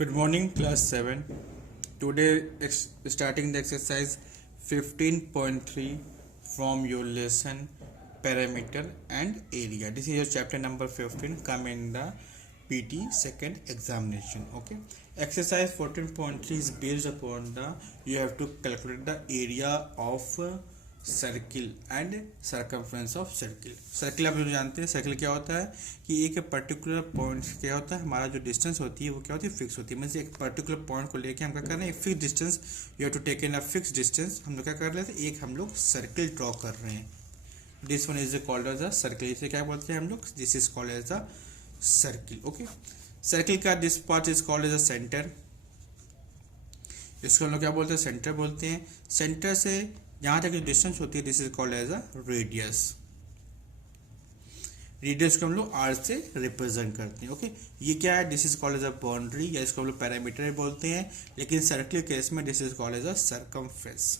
Good morning, class 7. Today, starting the exercise 15.3 from your lesson Parameter and Area. This is your chapter number 15. Come in the PT second examination. Okay. Exercise 14.3 is based upon the you have to calculate the area of circle and circumference of circle. Circle आप लोग जानते हैं circle क्या होता है कि एक particular point क्या होता है, हमारा जो डिस्टेंस होती है वो क्या होती है, फिक्स होती है. मतलब एक पर्टिकुलर पॉइंट को लेके हम क्या कर रहे हैं, एक fix distance you have to take in a fix distance. हम लोग क्या कर रहे थे, एक हम लोग सर्किल ड्रॉ कर रहे हैं. This one is called as a circle. इसे क्या बोलते हैं हम लोग, this is called as a circle. Okay. Circle का this part is called as a centre. इसको हम लोग क्या बोलते हैं, सेंटर बोलते हैं. सेंटर से यहाँ तक जो डिस्टेंस होती है this is called as a radius. Radius को हम लोग आर से रिप्रेजेंट करते हैं. ओके. ये क्या है, this is called as a boundary या इसको हम लोग पैरामीटर बोलते हैं. लेकिन सर्किल केस में this is called as a circumference.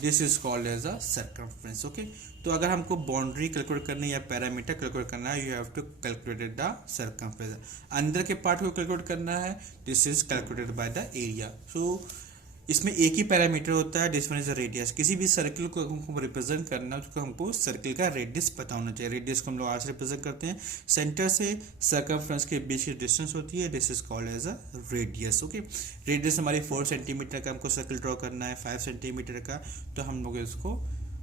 This is called as a circumference. Okay. तो अगर हमको बाउंड्री कैलकुलेट करनी है या पैरामीटर कैलकुलेट करना है, you have to calculate the circumference. अंदर के पार्ट को कैलकुलेट करना है, this is calculated by the area. So इसमें एक ही पैरामीटर होता है, this one is a radius. किसी भी सर्किल को हमको रिप्रेजेंट करना है उसको हमको सर्किल का रेडियस पता होना चाहिए. रेडियस को हम लोग आर से रिप्रेजेंट करते हैं. सेंटर से सर्कमफ्रेंस के बीच की डिस्टेंस होती है, this is called as a radius. Okay. Radius हमारी 4 सेंटीमीटर का हमको सर्किल ड्रॉ करना है, 5 सेंटीमीटर का, तो हम लोग इसको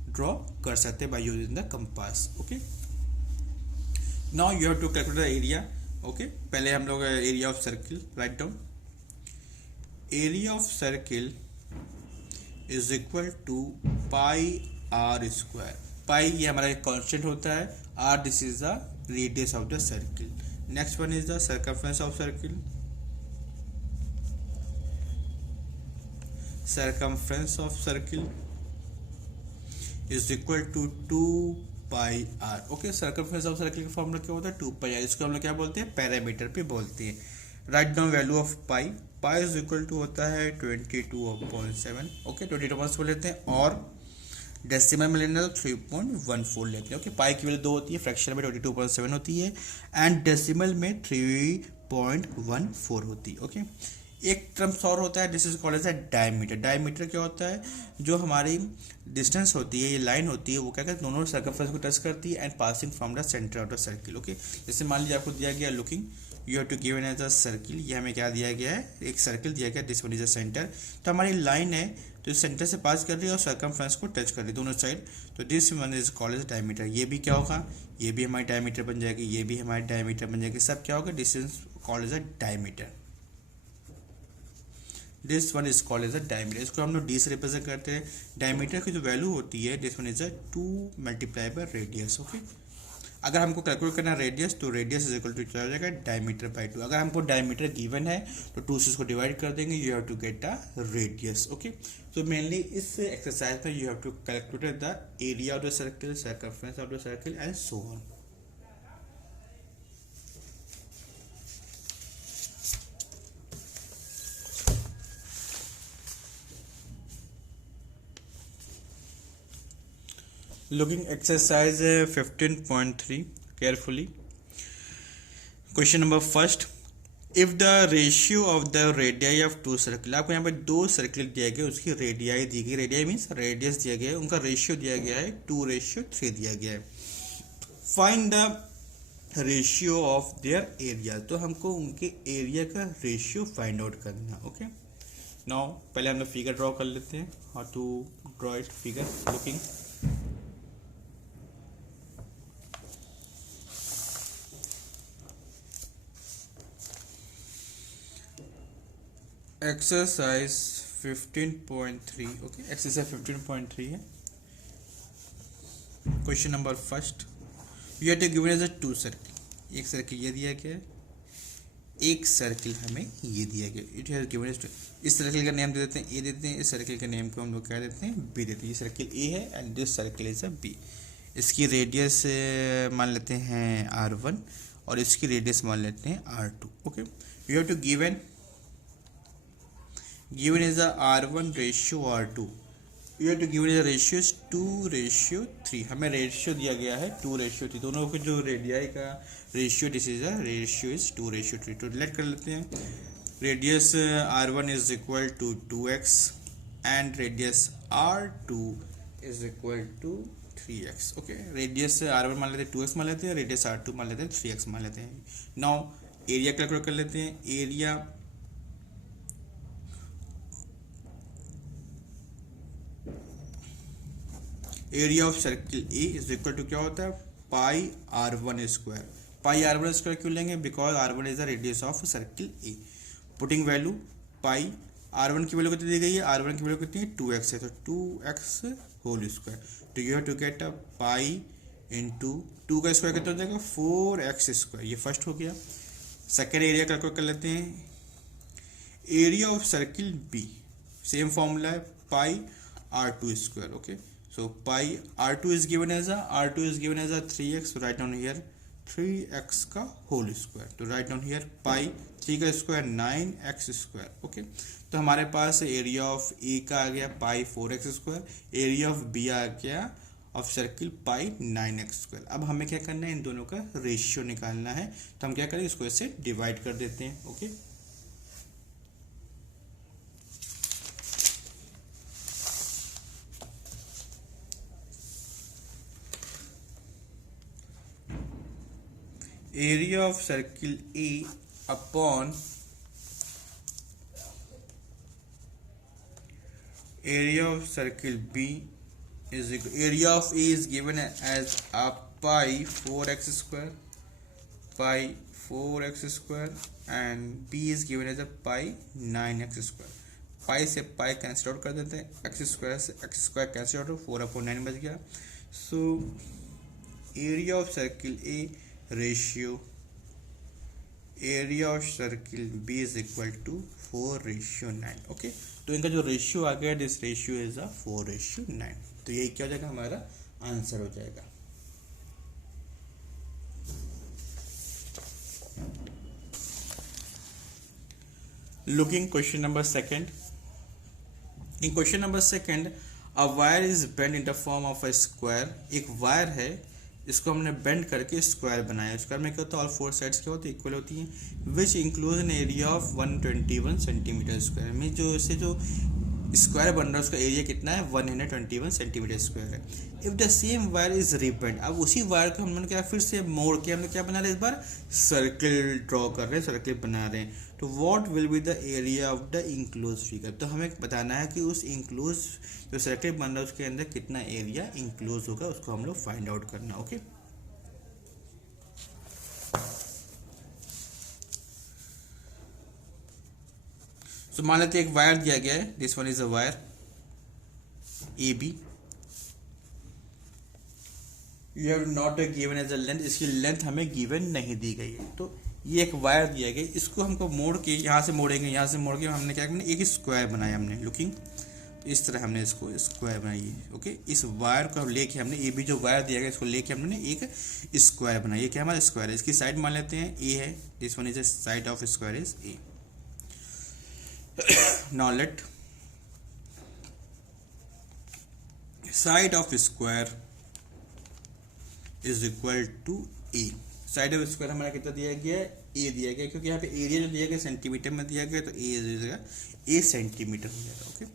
ड्रॉ कर सकते हैं by using the compass. Okay. Now you have to calculate the area. Okay. पहले हम लोग area of circle write down. Area of circle is equal to pi R square. Pi ये हमारा एक कांस्टेंट होता है, R this is the radius of the circle. Next one is the circumference of circle. Circumference of circle is equal to 2 pi R. Okay. Circumference of circle का formula क्या होता है, 2 pi are. इसको हम लोग क्या बोलते हैं, पैरामीटर पे बोलते हैं. Write down value of pi. Pi is equal to होता है 22.7. ओके. 22 लेते हैं और डेसिमल में लेना तो 3.14 लेते हैं. ओके. पाई की वैल्यू 2 होती है, फ्रैक्शन में 22.7 होती है एंड डेसिमल में 3.14 होती है. ओके. एक टर्म्स और होता है, this is called as a diameter. Diameter क्या होता है, जो हमारी डिस्टेंस होती है, ये लाइन होती है, वो क्या कहते हैं, दोनों सर्कमफ्रेंस को टच करती है and passing from the centre of the circle. Okay. जैसे मान लीजिए आपको दिया गया looking, you have to given as a circle. ये हमें क्या दिया गया है, एक सर्किल दिया गया, this one is a centre. तो हमारी लाइन है तो सेंटर से पास कर रही है और सर्कमफ्रेंस को टच कर रही है दोनों साइड, तो this one is called as diameter. ये भी क्या होगा, ये भी हमारी डायमीटर बन जाएगी, ये भी हमारी डायमीटर बन जाएगी. सब क्या होगा, this is called as a diameter. This one is called as a diameter. इसको हम लोग डी से रिप्रेजेंट करते हैं. डायमीटर की जो वैल्यू होती है, this one is a 2 multiply by radius. Okay. अगर हमको कैलकुलेट करना रेडियस तो रेडियस इज इक्वल टू क्या हो जाएगा, डायमीटर बाय 2. अगर हमको डायमीटर गिवन है तो 2 से इसको डिवाइड कर देंगे, you have to get a radius. Okay. तो मेनली इस एक्सरसाइज में you have to calculate the area of the circle, circumference of the circle and so on. Looking exercise 15.3 carefully. Question number first. If the ratio of the radii of two circle, आपको यहाँ पे 2 circle दिया गया, उसकी radii दी गई. Radii means radius दिया गया है, उनका रेशियो दिया गया है 2:3 दिया गया है. Find the ratio of their area. तो हमको उनके एरिया का रेशियो फाइंड आउट करना. ओके. नाउ पहले हम लोग फिगर ड्रॉ कर लेते हैं. How to draw it figure. Looking exercise 15.3. Okay. Exercise 15.3 है. Question number first. You have to given as a 2 circle. एक सर्किल ये दिया गया है, एक सर्किल हमें ये दिया गया. इट हैज गिवन एज, इस सर्किल का नेम दे देते हैं ए देते हैं, इस सर्किल का नेम को हम लोग क्या देते हैं, बी देते हैं. ये सर्किल ए है and this circle is a B. इसकी रेडियस मान लेते हैं R1 और इसकी रेडियस मान लेते हैं R2. Okay. You have to given is a R1 ratio R2. You have to give the ratio is 2:3। हमें रेशियो दिया गया है 2:3, दोनों के जो रेडियाई का ratio this is a ratio is 2:3। तो लेट कर लेते हैं radius r1 is equal to 2x and radius r2 is equal to 3x। Okay, radius r1 मान लेते हैं 2x मान लेते हैं, रेडियस r2 मान लेते हैं 3x मान लेते हैं। नाउ एरिया कैलकुलेट कर लेते हैं। Area of circle A is equal to क्या होता है पाई r1 स्क्वायर। पाई r1 स्क्वायर क्यों लेंगे? Because r1 is the radius of circle A. Putting value pi r1 की वैल्यू कितनी दी गई है? r1 की वैल्यू कितनी है? 2x है, तो 2x होल स्क्वायर। तो you have to get a pi into 2 का स्क्वायर कितना हो जाएगा? 4x square. ये फर्स्ट हो गया। सेकेंड एरिया कैलकुलेट कर लेते हैं। Area of circle B same formula है पाई r2 square. Okay, so pi r2 is given as a 3x, so write down here 3x का होल स्क्वायर। तो राइट डाउन हियर पाई 3 का square 9x square. Okay, तो हमारे पास area of ए का आ गया pi 4x square, area of B आ गया of circle pi 9x square. अब हमें क्या करना है? इन दोनों का रेशियो निकालना है। तो हम क्या करें? इसको ऐसे डिवाइड कर देते हैं। Okay, area of circle A upon area of circle B is area of A is given as a pi 4x square and B is given as a pi 9x square. Pi से pi cancel out कर देते हैं, X square से X square cancel out, 4/9 बच गया। So area of circle A ratio area of circle B is equal to 4:9। Okay, तो इनका जो रेशियो आ गया दिस रेशियो इज अ 4:9। तो यही क्या हो जाएगा? हमारा आंसर हो जाएगा। Looking question number second. In question number second a wire is bend in the form of a square. एक वायर है, इसको हमने बेंड करके स्क्वायर बनाया। स्क्वायर में क्या होता है? ऑल 4 साइड्स क्या होती है? इक्वल होती हैं। Which include an area of 121 centimetre square. में जो इससे जो स्क्वायर बन रहा है उसका एरिया कितना है? 121 सेंटीमीटर स्क्वायर है। If the same wire is rebend, अब उसी वायर को हमने क्या फिर से मोड़ के हमने क्या बना रहे हैं? इस बार सर्किल ड्रॉ कर रहे हैं, सर्किल बना रहे हैं। तो what will be the area of the enclose figure. तो हमें बताना है कि उस इंक्लोज जो सर्किल बन रहा है उसके अंदर कितना एरिया इंक्लोज होगा, उसको हम लोग फाइंड आउट करना। ओके, तो मान लेते हैं एक वायर दिया गया है, this one is a wire A B. You have not given as a length, इसकी लेंथ हमें गिवन नहीं दी गई है। तो ये एक वायर दिया गया, इसको हमको मोड़ के यहाँ से मोड़ेंगे, यहाँ से मोड़ के हमने क्या करना? एक स्क्वायर बनाया हमने। लुकिंग इस तरह हमने इसको स्क्वायर बनाई है। ओके, इस वायर को लेके हमने ए बी जो वायर दिया गया इसको लेके हमने एक स्क्वायर बनाई। ये क्या हमारा स्क्वायर है? इसकी साइड मान लेते हैं ए है, this one is a side of square is a. now let side of square is equal to a। Side of square हमारा कितना दिया गया है? ए दिया गया, क्योंकि यहाँ पे एरिया जो दिया गया सेंटीमीटर में दिया गया, तो ए सेंटीमीटर हो जाएगा। Okay,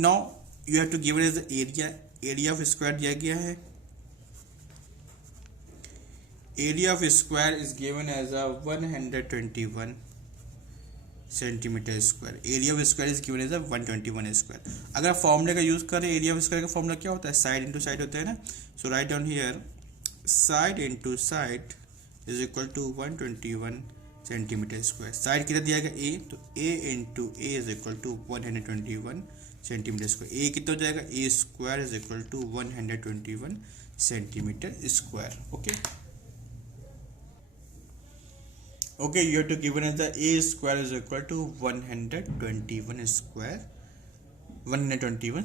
now you have to given as area. Area of square दिया गया है, area of square is given as a 121 centimetre square. Area of square is given as a 121 square. अगर आप फॉर्मूले का यूज करें, एरिया ऑफ स्क्वायर का formula क्या होता है? साइड इंटू साइड होता है ना। So write down here side into side is equal to 121 centimetre square. Side कितना दिया गया? ए, तो A into A is equal to 121 centimetre square. A कितना हो जाएगा? A square is equal to 121 centimetre square. Okay, okay, you have to given as the a square is equal to 121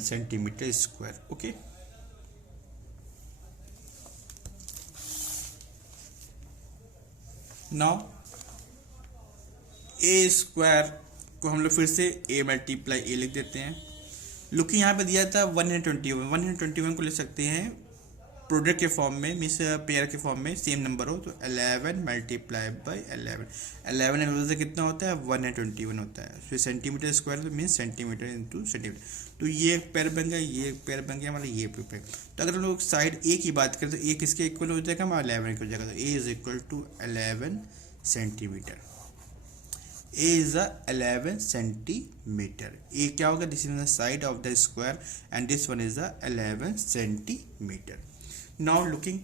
centimeter square. Okay, now a square को हम लोग फिर से a multiply a लिख देते हैं। लुकिंग यहाँ पे दिया था 121 को ले सकते हैं प्रोडक्ट के फॉर्म में, मीन्स पेयर के फॉर्म में सेम नंबर हो तो 11 मल्टीप्लाई बाई 11 एंड से कितना होता है 121 होता है। फिर सेंटीमीटर स्क्वायर तो मीन्स सेंटीमीटर इंटू सेंटीमीटर, तो ये एक पेयर बन गया, ये एक पेयर बन गया, मतलब ये पेयर। तो अगर हम लोग साइड ए की बात करें तो ए किसके इक्वल हो जाएगा, हमारा 11 के हो जाएगा, तो A is equal to 11 centimetre. A is a 11 centimeter. A क्या होगा, this is the side of the square and this one is the 11 centimetre. Now looking,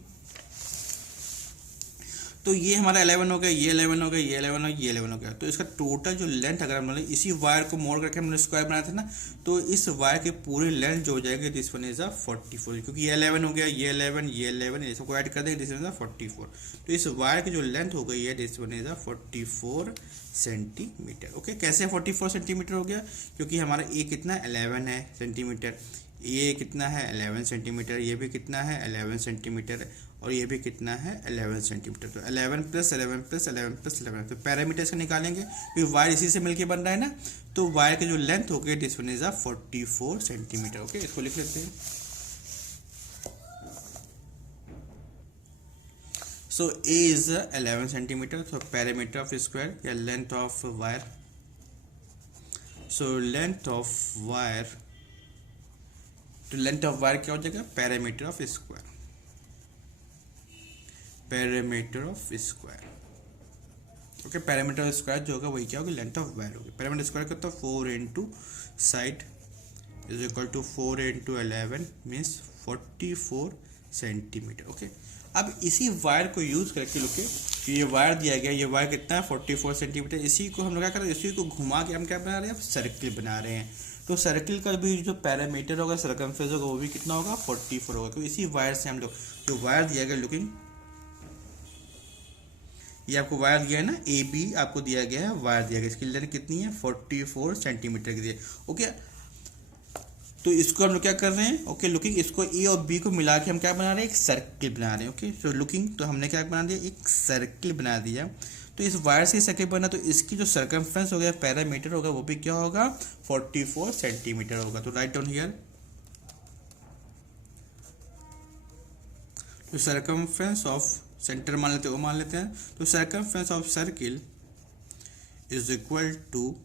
तो ये हमारा 11 हो गया, ये 11 हो गया, ये 11 हो गया, ये 11 हो गया। तो इसका टोटल जो लेंथ, अगर हम इसी वायर को मोड़ करके हमने स्क्वायर बनाया था ना, तो इस वायर के पूरे लेंथ जो हो जाएगी दिस वन इज 44, क्योंकि ये 11 हो गया, ये 11, ये 11, ये सबको ऐड कर देंगे, दिस इज 44। तो इस वायर की जो लेंथ हो गई है this one is 44 centimetre. Okay, कैसे 44 सेंटीमीटर हो गया, क्योंकि हमारा ए कितना 11 है सेंटीमीटर, ये कितना है 11 सेंटीमीटर, ये भी कितना है 11 सेंटीमीटर, और ये भी कितना है 11 सेंटीमीटर। तो 11 प्लस 11 प्लस 11 प्लस 11, तो पैरामीटर इसका निकालेंगे क्योंकि वायर इसी से मिलके बन रहा है ना। तो वायर की जो लेंथ हो गई this one is 44 centimetre. Okay, इसको लिख लेते हैं। So A is 11 centimetre, so parameter of square या length of wire, so length of wire, तो लेंथ ऑफ वायर क्या हो जाएगा, parameter of square, parameter of square. Okay, parameter of square जो होगा वही क्या होगा, लेंथ ऑफ वायर होगी। पैरामीटर स्क्वायर कितना 4 into side is equal to 4 into 11 means 44 centimetre. Okay, अब इसी वायर को यूज करके लोग ये वायर दिया गया, ये वायर कितना है 44 सेंटीमीटर, इसी को हम लोग क्या कर रहे हैं, इसी को घुमा के हम क्या बना रहे हैं, सर्किल बना रहे हैं। तो सर्किल का भी जो पैरामीटर होगा, सर्कमफेरेंस होगा, वो भी कितना होगा 44 होगा। तो इसी वायर से हम लोग जो वायर दिया गया, लुकिंग ये आपको वायर दिया है ना, ए बी आपको दिया गया है, वायर दिया गया, इसकी लेंथ कितनी है 44 सेंटीमीटर की दी। ओके, तो इसको हम लोग क्या कर रहे हैं, ओके लुकिंग, इसको ए और बी को मिला के हम क्या बना रहे हैं, एक सर्किल बना रहे हैं। ओके, तो लुकिंग, तो हमने क्या बना दिया, एक सर्किल बना दिया। तो इस वायर से सर्किल बना, तो इसकी जो सर्कमफ्रेंस हो गया, पैरामीटर होगा, वो भी क्या होगा 44 सेंटीमीटर होगा। तो राइट डाउन हियर, तो सर्कमफ्रेंस ऑफ सेंटर मान लेते हैं, वो मान लेते हैं। तो circumference of circle is equal to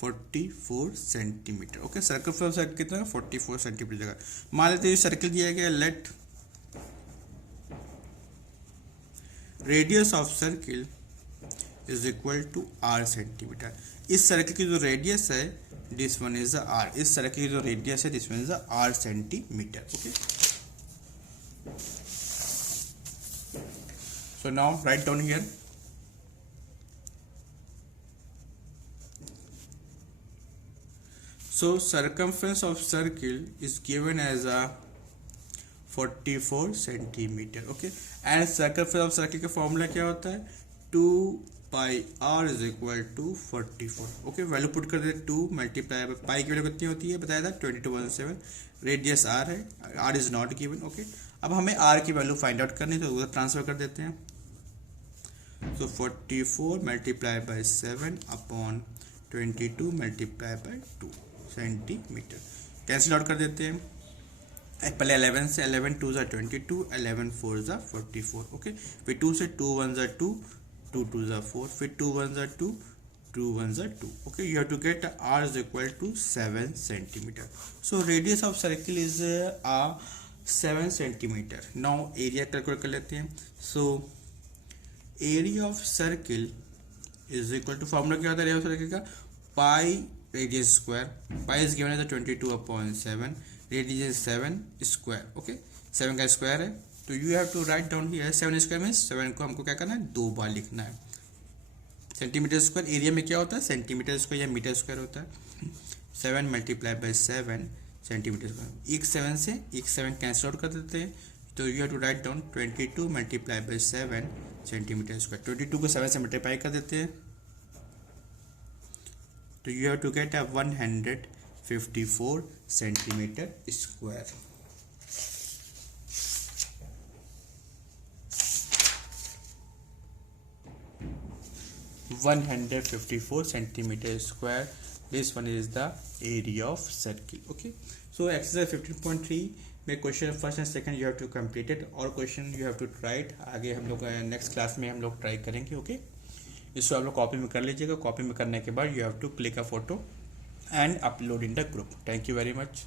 44 centimetre. Okay, circumference circle कितना है 44 सेंटीमीटर जगह मान लेते हैं। सर्किल दिया गया, let radius of circle is equal to R centimetre. इस सर्किल की जो रेडियस है दिस वन इज आर, इस सर्किल की जो रेडियस है this one is R centimetre. Okay, so now write down here, so circumference of circle is given as a 44 centimeter. Okay, and circumference of circle का formula क्या होता है 2 pi R is equal to 44। Okay, value put कर देते 2 multiply by pi की value कितनी होती है बताया था 2217, रेडियस आर है, R is not given. Okay, अब हमें आर की वैल्यू फाइंड आउट करनी है, तो उधर ट्रांसफर कर देते हैं। So 44 multiplied by 7 upon 22 multiplied by 2 centimetre. Cancel out कर देते हैं, पहले 11 से 11 2 ज़ा 22, 11 4 ज़ा 44। ओके, फिर 2 से 2 1 ज़ा 2, 2 2 ज़ा 4, फिर 2 1 ज़ा 2, 2 1 ज़ा 2। Okay, you have to get r is equal to 7 centimeter. So radius of circle is 7 centimeter. Now area calculate कर लेते हैं। So area of circle is equal to, formula क्या होता है एरिया ऑफ सर्किल का, pi radius square, pi is given as 22/7, radius 7 square. Okay, 7 का square है, तो you have to write down here 7 square means 7 को हमको क्या करना है 2 बार लिखना है। सेंटीमीटर स्क्वायर एरिया में क्या होता है सेंटीमीटर स्क्वायर या मीटर स्क्वायर होता है। 7 मल्टीप्लाई बाई 7 सेंटीमीटर स्क्वायर, एक 7 से एक 7 कैंसिल आउट कर देते हैं, तो you have to write down 22 multiply by 7 centimetre square. 22 को 7 से मल्टीप्लाई कर देते हैं, तो you have to get 154 centimetre square. $154 centimetre square this one is the area of circle. Okay, so exercise 15.3 में question first and second you have to complete it, और question you have to try it. आगे हम लोग next class में हम लोग try करेंगे। Okay, इसको आप लोग कॉपी में कर लीजिएगा। कॉपी में करने के बाद you have to click a photo and upload in the group. Thank you very much.